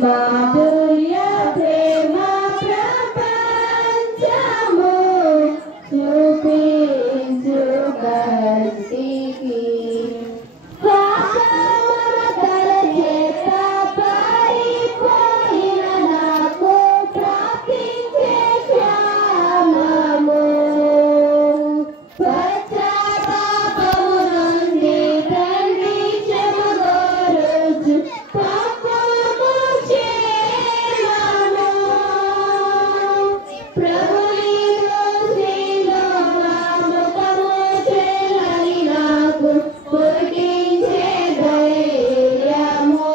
మాధుర్య ప్రేమ ప్రపంచము చూపించు కంటికి పాపమమతల చేత పడిపోయిన నాకు ప్రాప్తించే క్షేమము పశ్చాత్తాపము నుండి తండ్రి క్షమ కోరుచు పాపము క్షేమము ప్రభుని దోషిలో ముఖము చెల్లని నాకు పుట్టించే ధైర్యము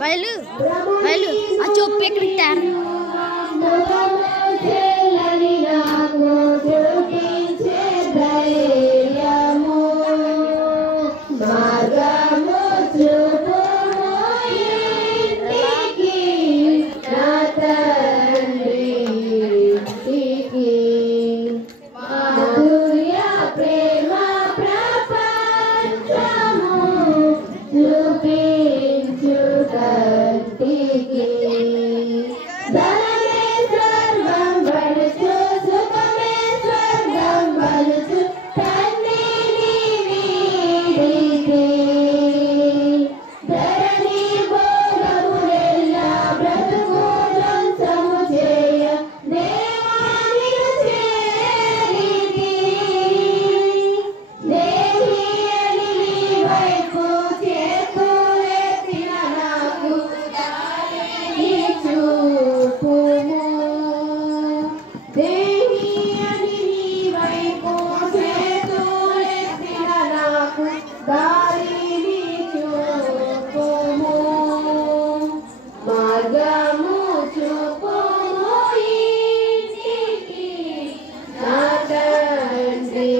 బయలు బయలు ఆ చొప్పు ఎక్కడ ముఖము చెల్లని నాకు పుట్టించే ధైర్యము మార్గము చూపుము ఇంటికి నా తండ్రి ఇంటికి మాధుర్య ప్రేమ ప్రపంచము చూపించు కంటికి ధనమే సర్వం బడుచు సుఖమే స్వర్గం బలుచు తండ్రిని వీడితే ధరణి భోగములెల్లా బ్రతుకు ధ్వంసము చేయ దేవానిను చేరితి దేవి అని నీ వైపు చేతులెత్తిన నాకు దారిని చూపుము దేవి అని నీ వైపు చేతులెత్తిన నాకు దారిని చూపుము మార్గము చూపుము ఇంటికి నా తండ్రి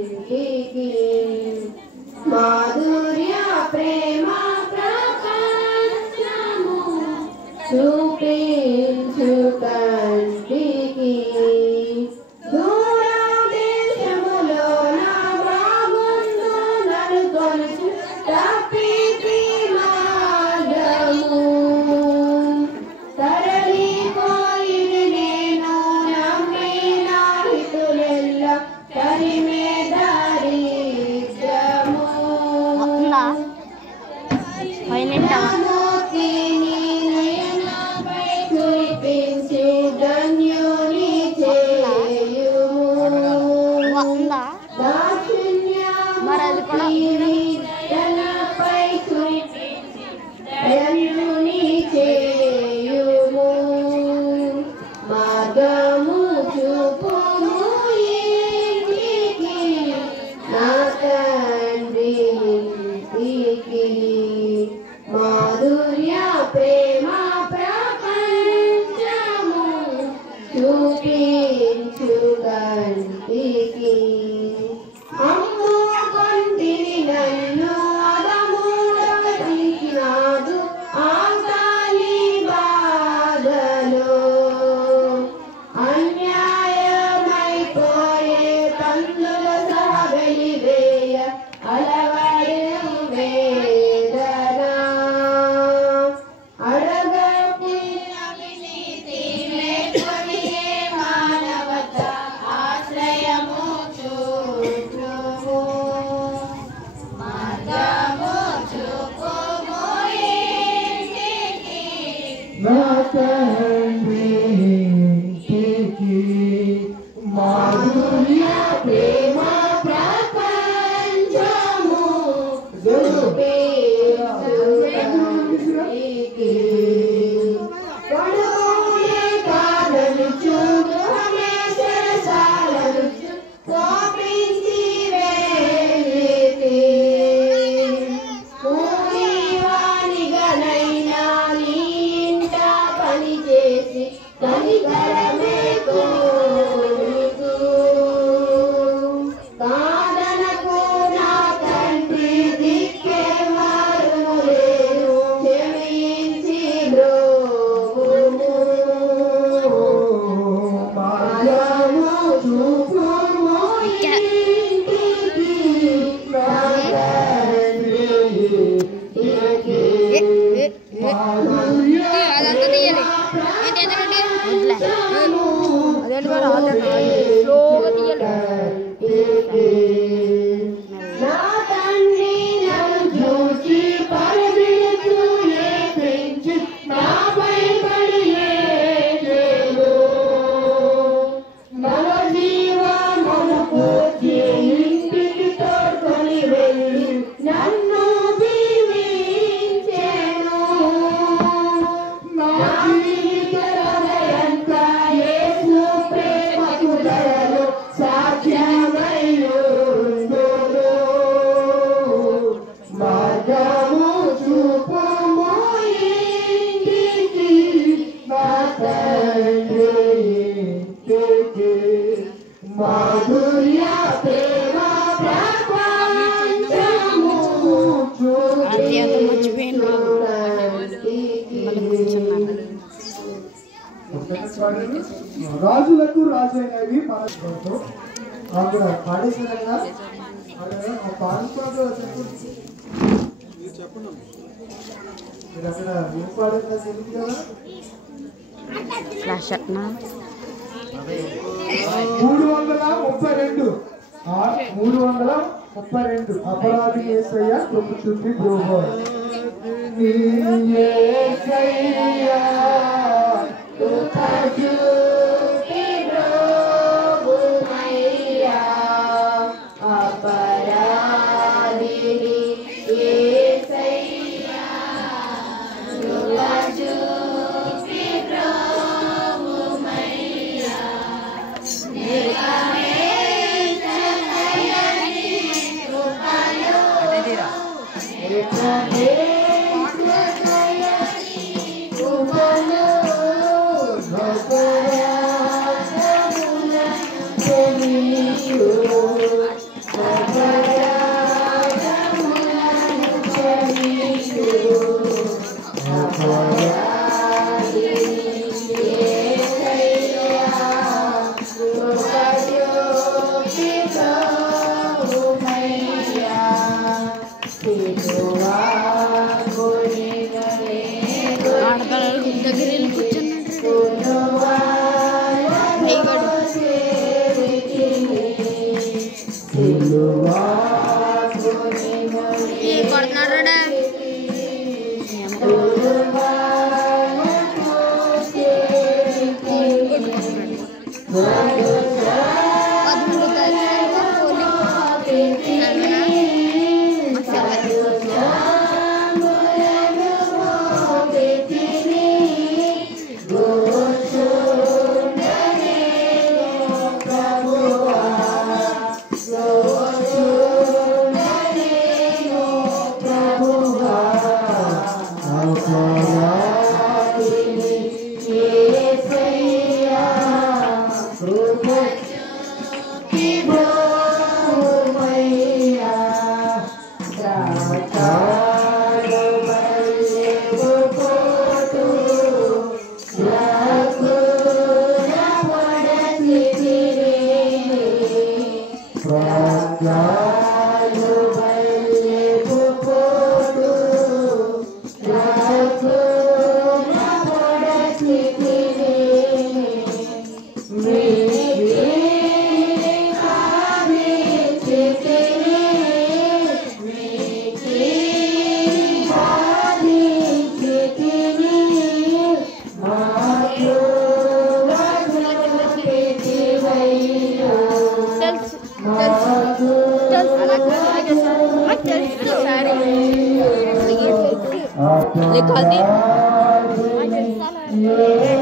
ఇంటికి మాధుర్య ప్రేమ ప్రపంచము చూపించు కంటికి దూర దేశములో నా బాగుండు నన్ను కొలుచు తప్పితి మార్గము తరలిపోయిది నేను నమ్మిన హితులెల్ల తరిమే దారిద్ర్యము ఉందా పైన మోతిని నయనపై కురిపించు ధన్యుని చేయుము ఉందా మరి అది కూడా దాక్షిణ్యమూర్తిని నయనపై కురిపించు ధన్యుని చేయుము మార్గము చూపుము ఇంటికి నా తండ్రి ఇంటికి మాధుర్య ప్రేమ ప్రపంచము చూపించు కంటికి అమ్ముకొంటిని నన్ను అదమూడవటికినాదు ఆకలి బాధలో అన్యాయమైపోయే తండ్రుల సహ వెలివేయ అలవడు వేదన అడగకి అవినీతి మేల్కొనియే మానవత ఆశ్రయము చూపుము మార్గము చూపుము ఇంటికి నా తండ్రి ఇంటికి మాధుర్య ప్రేమ ప్రపంచము చూపించు కంటికి కొడుకునే కాదనుచు గృహమే చెరసాలనుచు కోపించి వేలితి కూలివానిగనైనా నీ ఇంట పని చేసి కనికరమే కోరుతూ కాదనకు నా తండ్రి దిక్కే మారును లేదు క్షమించి బ్రోవుము మార్గము చూపుము ఇంటికి నా తండ్రి ఇంటికి అదంతా తీయాలి ఏంటి ఎందుకంటే అదేంటి మరి స్లోగా తీయాలి నా తండ్రి నన్ను చూసి పరిగెత్తునే పెంచి నాపై పడి లేచెను. మన జీవమును పూర్తి ఇంటికి తోడ్కొని వెళ్ళి నన్ను దీవించెను. నా జీవిత హృదయంతా యేసు ప్రేమకు దయలు సాధ్యమై ఉండును. మార్గము చూపుము ఇంటికి నా తండ్రి ఇంటికి. మాధుర్య ప్రేమ ప్రపంచము అది అంత మర్చిపోయాను రాజులకు రాజైనవి మన అక్కడ పాడేసినగా పాడుకోవడం చెప్పండి మీరు అక్కడ ఏం పాడేదా తెలియదు కదా. ఫ్లాష్ అట్నా 332 332 అపరాధి యేసయ్య కృపచుండి బ్రోహో నీ యేసయ్య కృపచూపి ప్రభువయ్యా. అపరాధిని యేసయ్యా కృపచూపి ప్రభువయ్యా. ఆడపిల్లలు దగ్గర వెళ్ళి కూర్చున్నాడు ఏ కొడుతున్నాడు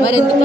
మరి ఎందుకు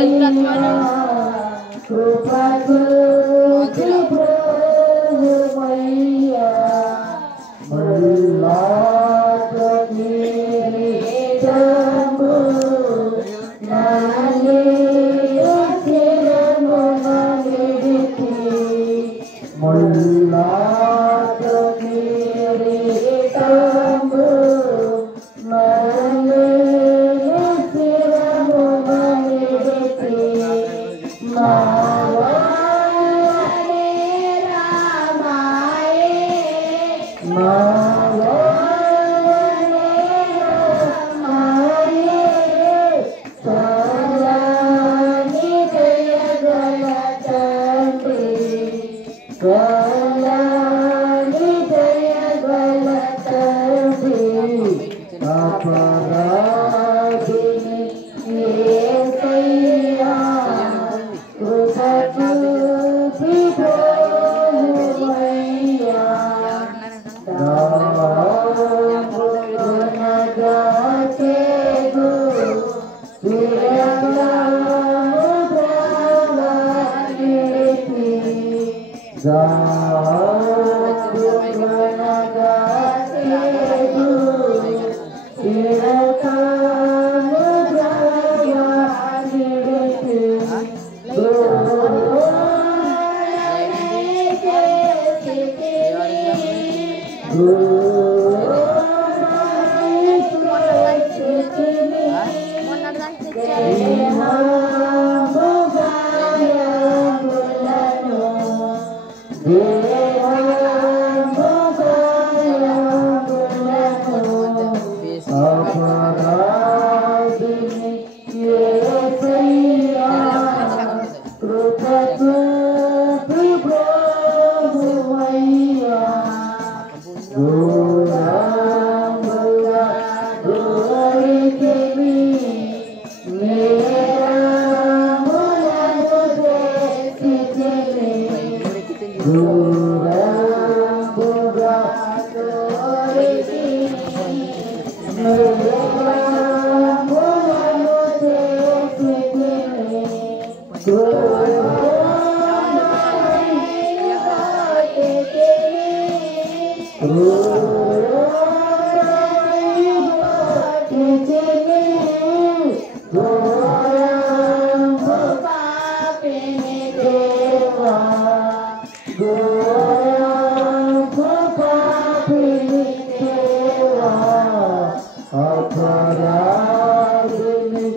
ఆరాధిని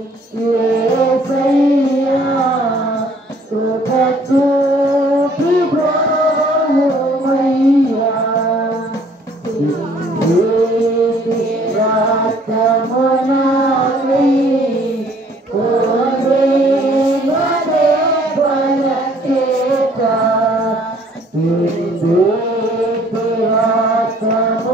యేసయ్యా కృప చూపి బ్రోమయ్యా సింధేటి రక్తమునాకై కోరేమదే బలచేత సింధేటి రక్తమునాకై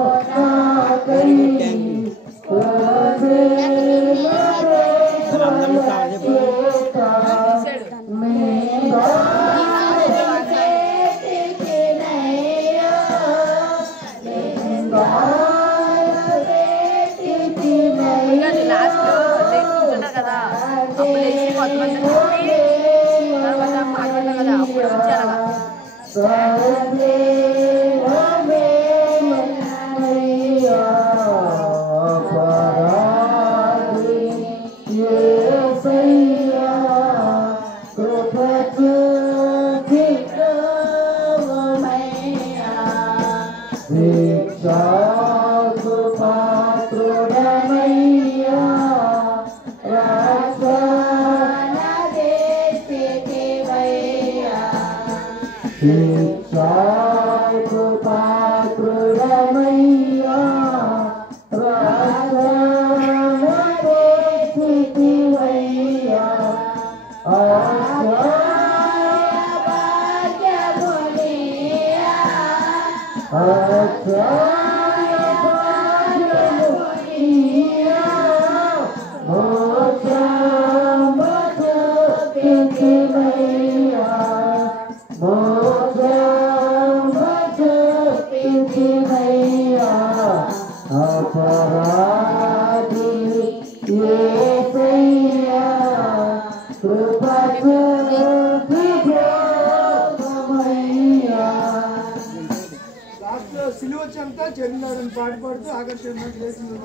సిలువచ్చంతా చెరునాడని పాట పాడుతూ ఆకర్షణ చేసింది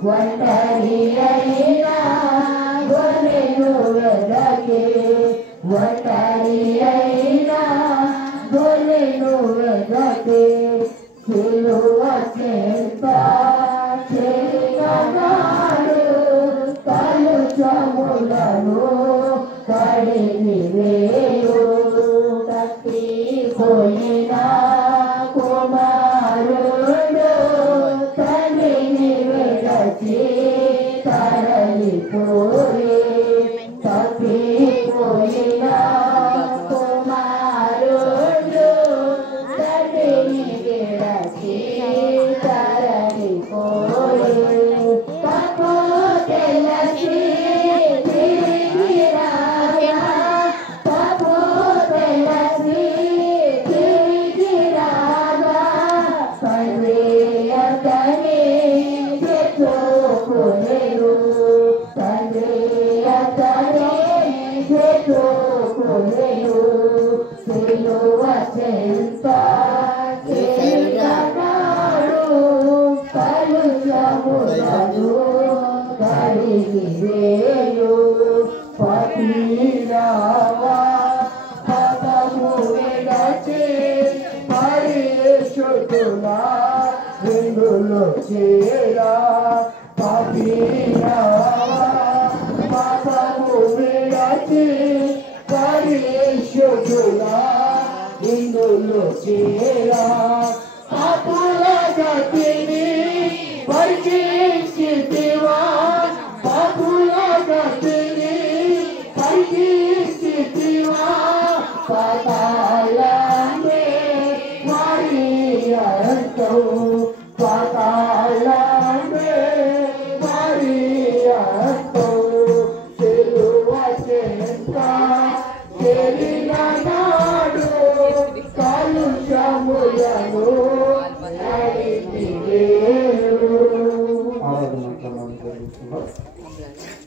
One day,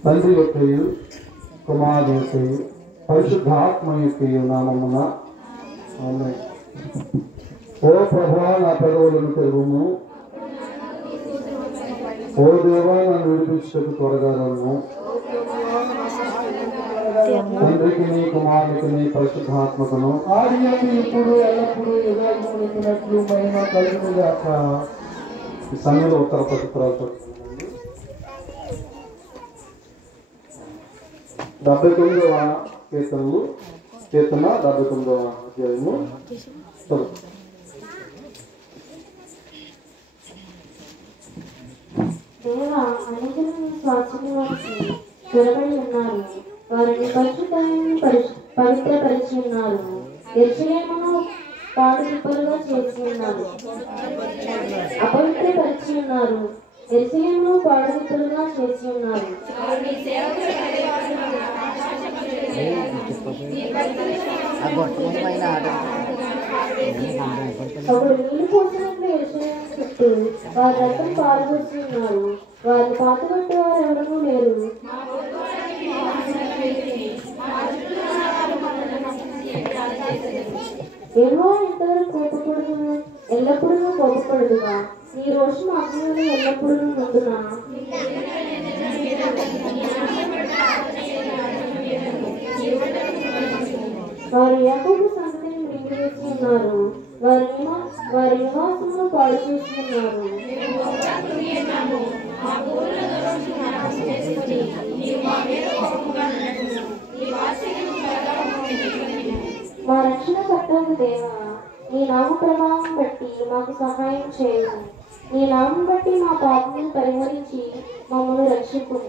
తండ్రి యొక్కయు కుమారుని యొక్కయు పరిశుద్ధాత్మ యొక్కయు నామమున ఆమేన్. ఓ ప్రభువా నా పెదవులను తెరువుము, ఓ దేవా నన్ను విడిపించుటకు త్వరగా రమ్ము. తండ్రికి నీ కుమారునికి నీ పరిశుద్ధాత్మకును ఆదియందు ఇప్పుడు ఎల్లప్పుడూ యుగాయుగములకున్నట్లు మహిమ కలుగునుగాక. ఈ సమయంలో ఉత్తర పత్రాలు చదువుతుందండి. 79వ కీర్తన 79వ అధ్యాయము చదువు. దేవా, అనేకులు నీ స్వాస్థ్యం వారికి స్థిరపడి ఉన్నారు. వారిని పరిశుద్ధాన్ని పవిత్రపరిచి ఉన్నారు. యెరూషలేమును పాడు కుప్పలుగా చేసి ఉన్నారు. అపవిత్రపరిచి ఉన్నారు. యెరూషలేమును పాడు కుప్పలుగా చేసి ఉన్నారు. అప్పుడు నీళ్లు పోసినట్లు యెరూషలేము చుట్టూ వారి రక్తం పాల్గొచ్చి ఉన్నారు. వారిని పాతగొట్టే వారు ఎవరూ లేరు. యెహోవా ఎంతవరకు కోపపడును? ఎల్లప్పుడూ కోపపడుదుగా? నీ రోషం అగ్నిని ఎల్లప్పుడూ ముందునా? వారు యాకోబు సంతతిని మింగివేసి ఉన్నారు. వారి నివాసమును పాడు చేస్తున్నారు. మా రక్షణ కర్తవు దేవా, నీ నామ ప్రభావం బట్టి మాకు సహాయం చేయు. నీ నామం బట్టి మా పాపమును పరిహరించి మమ్మల్ని రక్షింపు.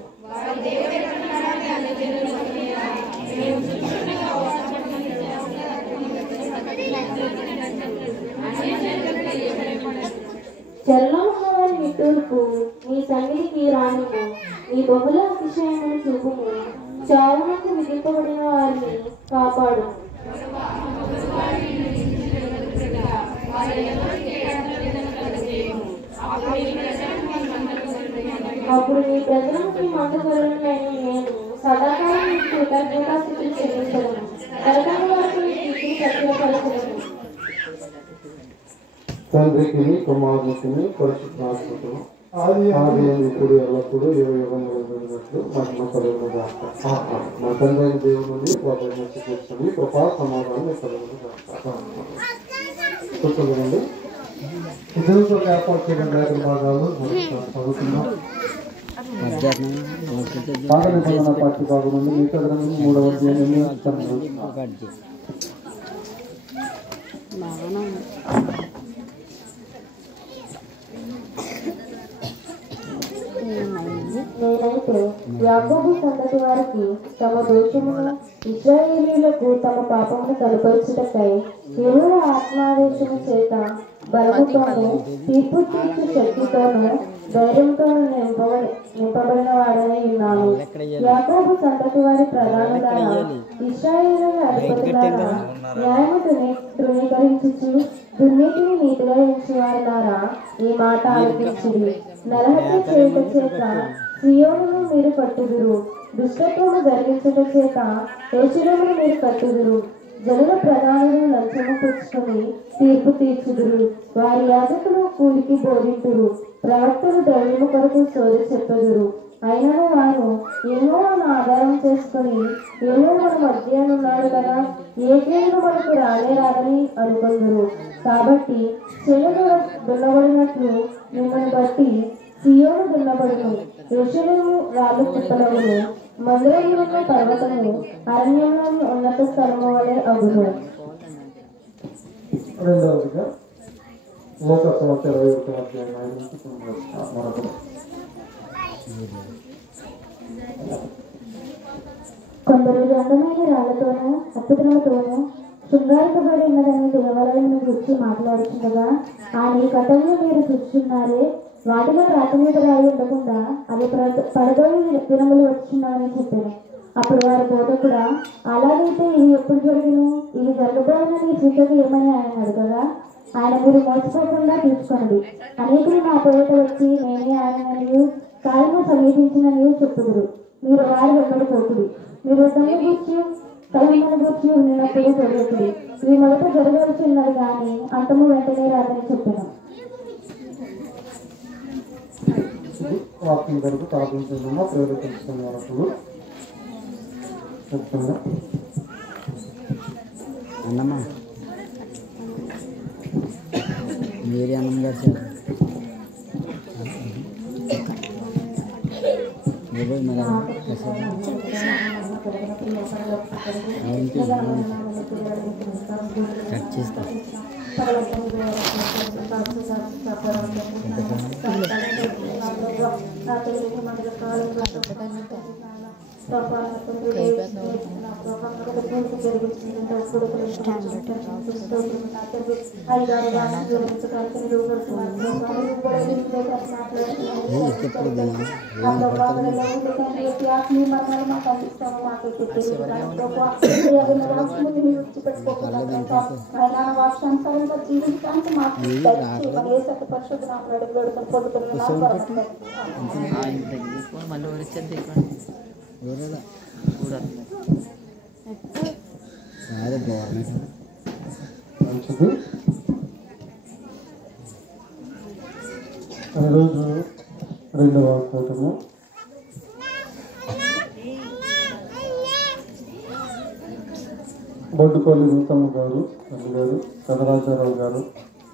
చెరలో ఉన్నవారి నిట్టూర్పు నీ సన్నిధికి రానిము. నీ బహుళ అతిశయమును చూపుము. చావునకు విధింపబడిన వారిని కాపాడు. అప్పుడు నీ ప్రజలకు మందగొర్రెలైన నేను సదాకాలం నీకు కృతజ్ఞతాస్తుతులు చెల్లించను. తరతరాల వరకు నీ కీర్తిని ప్రచురపరచను. తండ్రికి కుమారునికి పరిశుద్ధాత్మకును ఆది ఇప్పుడు ఎల్లప్పుడూ యుగములు జరిగినట్లు మహిమ కలుగునుగాక. మా తండ్రి అయిన దేవుని కూర్చొని కృపా సమాధానం కలుగునుగాక. కూర్చోండి. ఇద్దరితో ఏర్పాటు చేయడం లేఖన భాగాలు చదువుతున్నాం. పాత నిబంధన పాఠ్య భాగం నుండి మిగతా గ్రంథం 3వ అధ్యాయం. నేనైతే యాకోబు సంతతి వారికి తమ దోషమును, ఇశ్రాయేలీయులకు తమ పాపమును కలుపరుచుటకై యెహోవా ఆత్మావేశము చేత బలముతోనూ తీర్పు తీర్చు శక్తితోనూ ధైర్యంతోనూ నింపబడిన వాడనై ఉన్నాను. యాకోబు సంతతి వారి ప్రధానులారా, ఇశ్రాయేలీయుల అధిపతులారా, న్యాయము తృణీకరించుచు దుర్నీతిని నీతిగా ఎంచువారులారా, ఈ మాట ఆలకించుడి. నరహత్య చేయుట చేత సియోనును మీరు పట్టుదురు. దుష్టత్వము జరిగించుట చేత యెరూషలేమును మీరు కట్టుదురు. జనుల ప్రధానులు లంచము పుచ్చుకొని తీర్పు తీర్చుదురు. వారి యాజకులు కూలికి బోధింతురు. ప్రవక్తలు ద్రవ్యము కొరకు సోది చెప్పదురు. అయినను వారు యెహోవాను ఆధారం చేసుకుని యెహోవా మన మధ్యనున్నాడు కదా, ఏ కీడు మనకు రానే రాదని అనుకొందురు. కాబట్టి చెలులు దున్నబడినట్లు మిమ్మల్ని బట్టి సియోను దున్నబడును. యెరూషలేము రాళ్ళు కుప్పలమును, మందిరంలో ఉన్న పర్వతము అరణ్యంలోని ఉన్నత స్థలము వలె అగును. రెండవదిగా లోకసభ 21వ అధ్యాయం 5 నుంచి 9 వరకు. కొందరు అందమైన రాళ్లతోనూ అద్భుతములతోనూ శృంగారింపబడి ఉన్నదని దేవాలయం గురించి మాట్లాడుతుండగా ఆయన కథలను మీరు చూస్తున్నారే, వాటిలో రాతి మీద రాయి ఉండకుండా అది పడదోయి దినములు వచ్చినామని చెప్పాను. అప్పుడు వారి బోధకుడా, అలాగైతే ఇవి ఎప్పుడు జరిగిను, ఇవి జరగబోయిన నీ సూచన ఏమని ఆయన అడగగా, ఆయన మీరు మోసపోకుండా తీసుకోండి. అనేకులు నా పేట వచ్చి నేనే ఆయననియు కాయము సమీపించిన నీవు చెప్పుదురు. మీరు వారి వెంబడిపోతుడి. మీరు తల్లి గుర్చి తల్లిమల గుర్చి ఉన్నప్పుడు జరుగుతుంది. ఇవి మొదట జరగాల్సి ఉన్నది కానీ అంతము వెంటనే రాదని చెప్పాను. వాక్యం కొరకు ప్రార్థించుకున్న ప్రేరేపించుకున్న వరకు చెప్తున్నా. అన్నమ్మా మీరే అన్నం గారు కట్ చేస్తా మంచిది. ఈరోజు రెండవ కూటము బొడ్డుపల్లి రూతమ్మ గారు తల్లి గారు, పెదరాజారావు గారు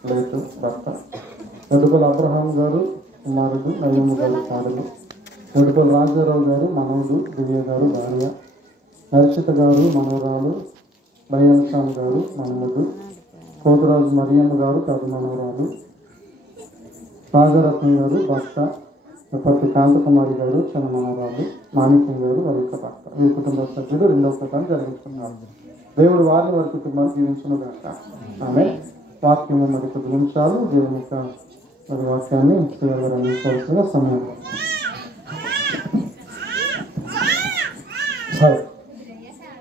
లేటు భర్త, బొడ్డుపల్లి అబ్రహాం గారు కుమారుడు, నయ్యమ్మ గారు కారుడు, బొడ్డుపల్లి రాజారావు గారు మనవుడు, దివ్య గారు భార్య, హర్షిత గారు మనవరాలు, బయ్యస్వామి గారు మనముడు, కోతరాజు మరియమ్మ గారు పెద్ద మనవరాలు, రాజరత్నం గారు భర్త, పత్తి కాంతకుమారి గారు చిన్న మనవరాలు, మాణిక్యం గారు వారి యొక్క భర్త. ఈ కుటుంబ సభ్యులు రెండవ ప్రకారం జరిగిస్తున్నారు. దేవుడు వారిని వారి కుటుంబాన్ని జీవించను గాక. ఆమె వాక్యము మరి కొద్ది నిమిషాలు దేవుని యొక్క మరి వాక్యాన్ని చివరిగా అందించాల్సిన సమయం.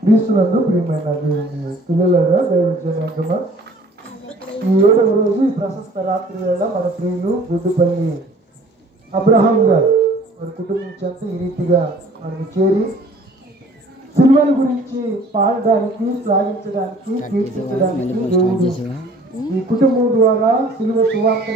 క్రీస్తునందు ప్రియమైన పిల్లలుగా దైవజనమా, ఈ 7వ రోజు ఈ ప్రశస్త రాత్రి వేళ మన ప్రియులు బొడ్డుపల్లి అబ్రహాం గారు వారి కుటుంబం చెంత ఈ రీతిగా మనం చేరి సిల్వల గురించి పాడడానికి, శ్లాఘించడానికి, కీర్తించడానికి దేవుడు ఈ కుటుంబం ద్వారా సిలువ సువార్తను